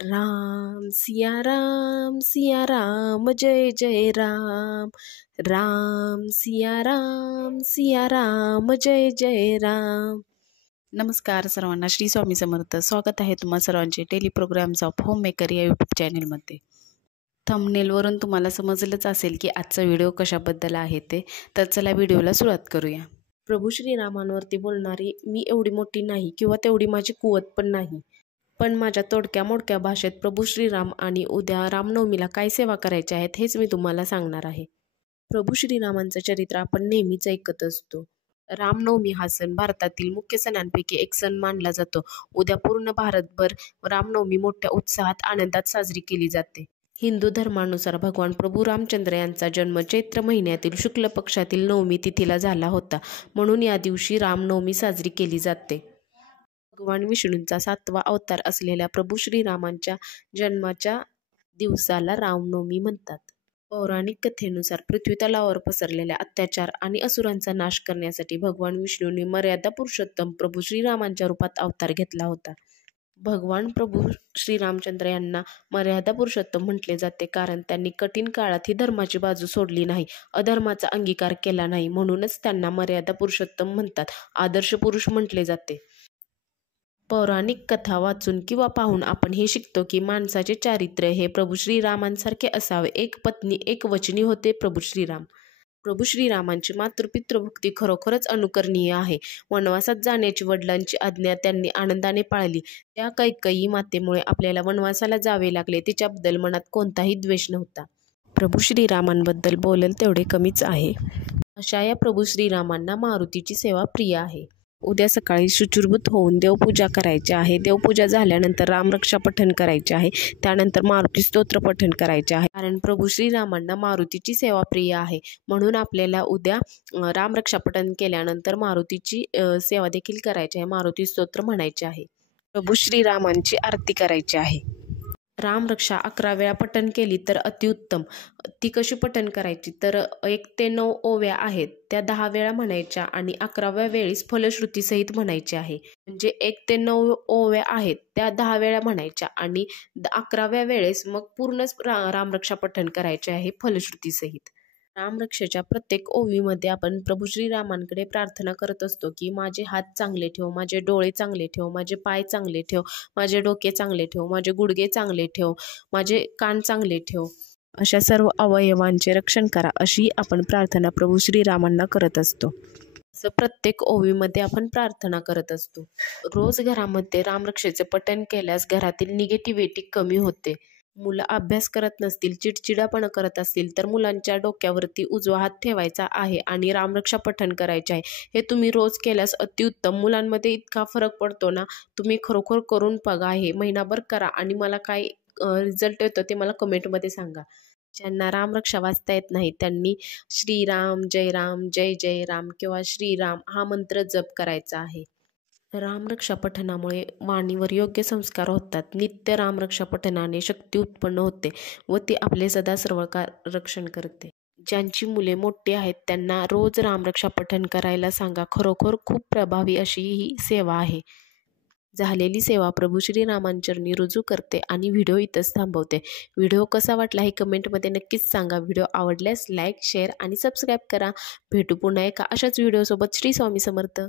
राम सिया राम जय जय राम। राम सिया राम जय जय राम। नमस्कार सर्वांना, श्री स्वामी समर्थ। स्वागत आहे तुम्हा सर्वांचे daily programmes of home maker या यूट्यूब चॅनलमध्ये। थंबनेलवरून तुम्हाला समजलंच असेल की आजचा व्हिडिओ कशाबद्दल आहे ते, तर चला व्हिडिओला सुरुवात करूया। प्रभू श्रीरामांवरती बोलणारी मी एवढी मोठी नाही किंवा तेवढी माझी कुवत पण नाही, पण माझ्या तोडक्या मोडक्या भाषेत प्रभू श्रीराम आणि उद्या रामनवमीला काय सेवा करायच्या आहेत हेच मी तुम्हाला सांगणार आहे। प्रभू श्रीरामांचं चरित्र आपण नेहमीच ऐकत असतो। रामनवमी हा सण भारतातील मुख्य सणांपैकी एक सण मानला जातो। उद्या पूर्ण भारतभर रामनवमी मोठ्या उत्साहात आनंदात साजरी केली जाते। हिंदू धर्मानुसार भगवान प्रभू रामचंद्र यांचा जन्म चैत्र महिन्यातील शुक्ल पक्षातील नवमी तिथीला झाला होता, म्हणून या दिवशी रामनवमी साजरी केली जाते। भगवान विष्णूंचा 7वा अवतार असलेल्या प्रभू श्रीरामांच्या जन्माच्या दिवसाला रामनवमी म्हणतात। पौराणिक कथेनुसार पृथ्वी तलावावर पसरलेल्या अत्याचार आणि असुरांचा नाश करण्यासाठी भगवान विष्णूंनी मर्यादा पुरुषोत्तम प्रभू श्रीरामांच्या रूपात अवतार घेतला होता। भगवान प्रभू श्रीरामचंद्र यांना मर्यादा पुरुषोत्तम म्हटले जाते, कारण त्यांनी कठीण काळात ही धर्माची बाजू सोडली नाही, अधर्माचा अंगीकार केला नाही, म्हणूनच त्यांना मर्यादा पुरुषोत्तम म्हणतात, आदर्श पुरुष म्हटले जाते। पौराणिक कथा वाचून किंवा पाहून आपण हे शिकतो की माणसाचे चारित्र्य हे प्रभू श्रीरामांसारखे असावे। एक पत्नी एक वचनी होते प्रभू श्रीराम। प्रभू श्रीरामांची मातृपितृभक्ती खरोखरच अनुकरणीय आहे। वनवासात जाण्याची वडिलांची आज्ञा त्यांनी आनंदाने पाळली। त्या कैकेयी मातेमुळे आपल्याला वनवासाला जावे लागले, तिच्याबद्दल मनात कोणताही द्वेष नव्हता। प्रभू श्रीरामांबद्दल बोलेल तेवढे कमीच आहे। अशा या प्रभू श्रीरामांना मारुतीची सेवा प्रिय आहे। उद्या सकाळी शुचिर्भूत होऊन देवपूजा करायची आहे। देवपूजा झाल्यानंतर रामरक्षा पठण करायचे आहे, त्यानंतर मारुती स्तोत्र पठण करायचे आहे। कारण प्रभू श्रीरामांना मारुतीची सेवा प्रिय आहे, म्हणून आपल्याला उद्या रामरक्षा पठण केल्यानंतर मारुतीची सेवा देखील करायची आहे, मारुती स्तोत्र म्हणायचे आहे, प्रभू श्रीरामांची आरती करायची आहे। रामरक्षा 11 वेळा पठण केली तर अतिउत्तम। ती कशी पठण करायची तर 1 ते 9 ओव्या आहेत त्या 10 वेळा म्हणायच्या आणि 11व्या वेळेस फलश्रुती सहित म्हणायचे आहे। म्हणजे 1 ते 9 ओव्या आहेत त्या 10 वेळा म्हणायच्या आणि 11व्या वेळेस मग पूर्णच रामरक्षा पठण करायचे आहे फलश्रुती सहित। रामरक्षेच्या प्रत्येक ओवीमध्ये आपण प्रभू श्रीरामांकडे प्रार्थना करत असतो की माझे हात चांगले ठेव, माझे डोळे चांगले ठेव, माझे पाय चांगले ठेव, माझे डोके चांगले ठेव, माझे गुडघे चांगले ठेव, माझे कान चांगले ठेव, अशा सर्व अवयवांचे रक्षण करा, अशी आपण प्रार्थना प्रभू श्रीरामांना करत असतो। असं प्रत्येक ओवीमध्ये आपण प्रार्थना करत असतो। रोज घरामध्ये रामरक्षेचे पठण केल्यास घरातील निगेटिव्हिटी कमी होते। मुलं अभ्यास करत नसतील, चिडचिडापणा करत असतील तर मुलांच्या डोक्यावरती उजवा हात ठेवायचा आहे आणि रामरक्षा पठण करायचे आहे। हे तुम्ही रोज केल्यास अतिउत्तम। मुलांमध्ये इतका फरक पडतो ना, तुम्ही खरोखर करून बघा, हे महिनाभर करा आणि मला काय रिझल्ट येतो ते मला कमेंटमध्ये सांगा। ज्यांना रामरक्षा वाचता येत नाही त्यांनी श्रीराम जय जय राम किंवा श्रीराम हा मंत्र जप करायचा आहे। रामरक्षा पठणामुळे वाणीवर योग्य संस्कार होतात। नित्य रामरक्षा पठणाने शक्ती उत्पन्न होते व ती आपले सदा सर्व रक्षण करते। ज्यांची मुले मोठी आहेत त्यांना रोज रामरक्षा पठण करायला सांगा, खरोखर खूप प्रभावी अशी ही सेवा आहे। झालेली सेवा प्रभू श्रीरामांचरणी रुजू करते आणि व्हिडिओ इथंच थांबवते। व्हिडिओ कसा वाटला हे कमेंटमध्ये नक्कीच सांगा। व्हिडिओ आवडल्यास लाईक, शेअर आणि सबस्क्राईब करा। भेटू पुन्हा एका अशाच व्हिडिओसोबत। श्री स्वामी समर्थ।